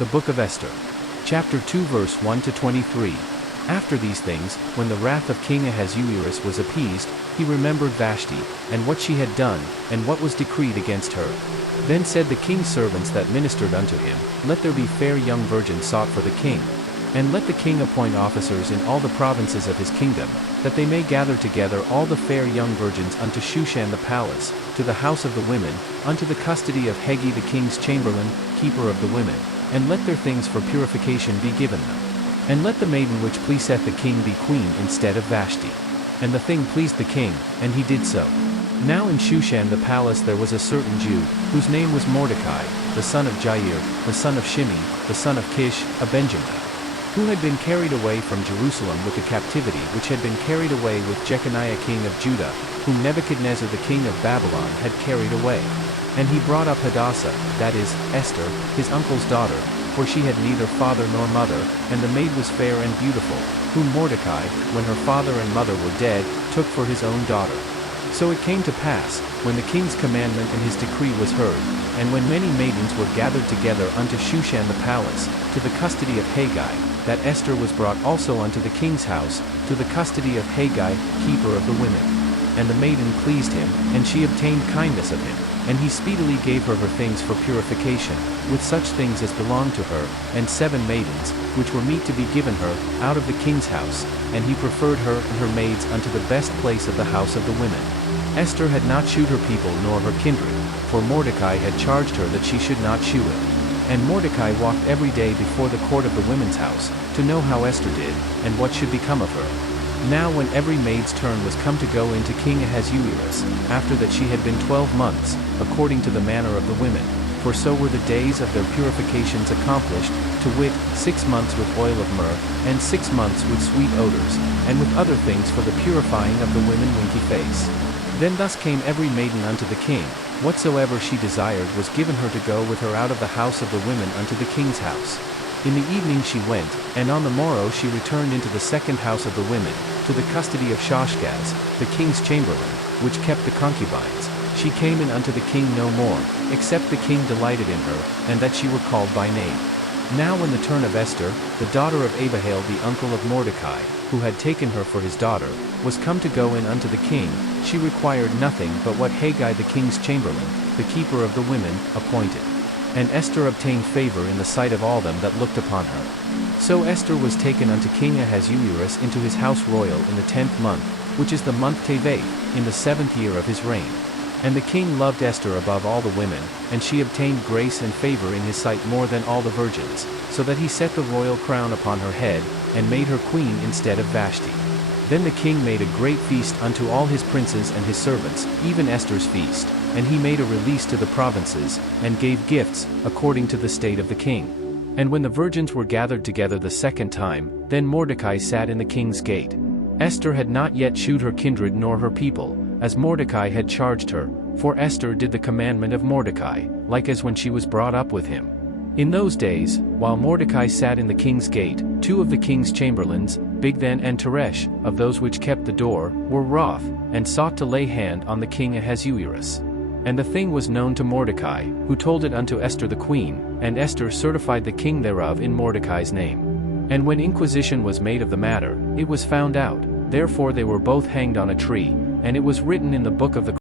The Book of Esther. Chapter 2 verse 1 to 23. After these things, when the wrath of King Ahasuerus was appeased, he remembered Vashti, and what she had done, and what was decreed against her. Then said the king's servants that ministered unto him, Let there be fair young virgins sought for the king. And let the king appoint officers in all the provinces of his kingdom, that they may gather together all the fair young virgins unto Shushan the palace, to the house of the women, unto the custody of Haggai the king's chamberlain, keeper of the women. And let their things for purification be given them. And let the maiden which pleaseth the king be queen instead of Vashti. And the thing pleased the king, and he did so. Now in Shushan the palace there was a certain Jew, whose name was Mordecai, the son of Jair, the son of Shimei, the son of Kish, a Benjamin, who had been carried away from Jerusalem with the captivity which had been carried away with Jeconiah king of Judah, whom Nebuchadnezzar the king of Babylon had carried away. And he brought up Hadassah, that is, Esther, his uncle's daughter, for she had neither father nor mother, and the maid was fair and beautiful, whom Mordecai, when her father and mother were dead, took for his own daughter. So it came to pass, when the king's commandment and his decree was heard, and when many maidens were gathered together unto Shushan the palace, to the custody of Haggai, that Esther was brought also unto the king's house, to the custody of Haggai, keeper of the women. And the maiden pleased him, and she obtained kindness of him, and he speedily gave her her things for purification, with such things as belonged to her, and 7 maidens, which were meet to be given her, out of the king's house, and he preferred her and her maids unto the best place of the house of the women. Esther had not shewed her people nor her kindred, for Mordecai had charged her that she should not shew it. And Mordecai walked every day before the court of the women's house, to know how Esther did, and what should become of her. Now when every maid's turn was come to go into King Ahasuerus, after that she had been 12 months, according to the manner of the women, for so were the days of their purifications accomplished, to wit, 6 months with oil of myrrh, and 6 months with sweet odors, and with other things for the purifying of the women winky face. Then thus came every maiden unto the king, whatsoever she desired was given her to go with her out of the house of the women unto the king's house. In the evening she went, and on the morrow she returned into the second house of the women, to the custody of Shoshgaz, the king's chamberlain, which kept the concubines. She came in unto the king no more, except the king delighted in her, and that she were called by name. Now when the turn of Esther, the daughter of Abihail the uncle of Mordecai, who had taken her for his daughter, was come to go in unto the king, she required nothing but what Haggai the king's chamberlain, the keeper of the women, appointed. And Esther obtained favor in the sight of all them that looked upon her. So Esther was taken unto King Ahasuerus into his house royal in the 10th month, which is the month Tevet, in the 7th year of his reign. And the king loved Esther above all the women, and she obtained grace and favor in his sight more than all the virgins, so that he set the royal crown upon her head, and made her queen instead of Vashti. Then the king made a great feast unto all his princes and his servants, even Esther's feast, and he made a release to the provinces, and gave gifts, according to the state of the king. And when the virgins were gathered together the second time, then Mordecai sat in the king's gate. Esther had not yet shewed her kindred nor her people, as Mordecai had charged her, for Esther did the commandment of Mordecai, like as when she was brought up with him. In those days, while Mordecai sat in the king's gate, 2 of the king's chamberlains, Bigthan and Teresh, of those which kept the door, were wroth, and sought to lay hand on the king Ahasuerus. And the thing was known to Mordecai, who told it unto Esther the queen, and Esther certified the king thereof in Mordecai's name. And when inquisition was made of the matter, it was found out, therefore they were both hanged on a tree, and it was written in the book of the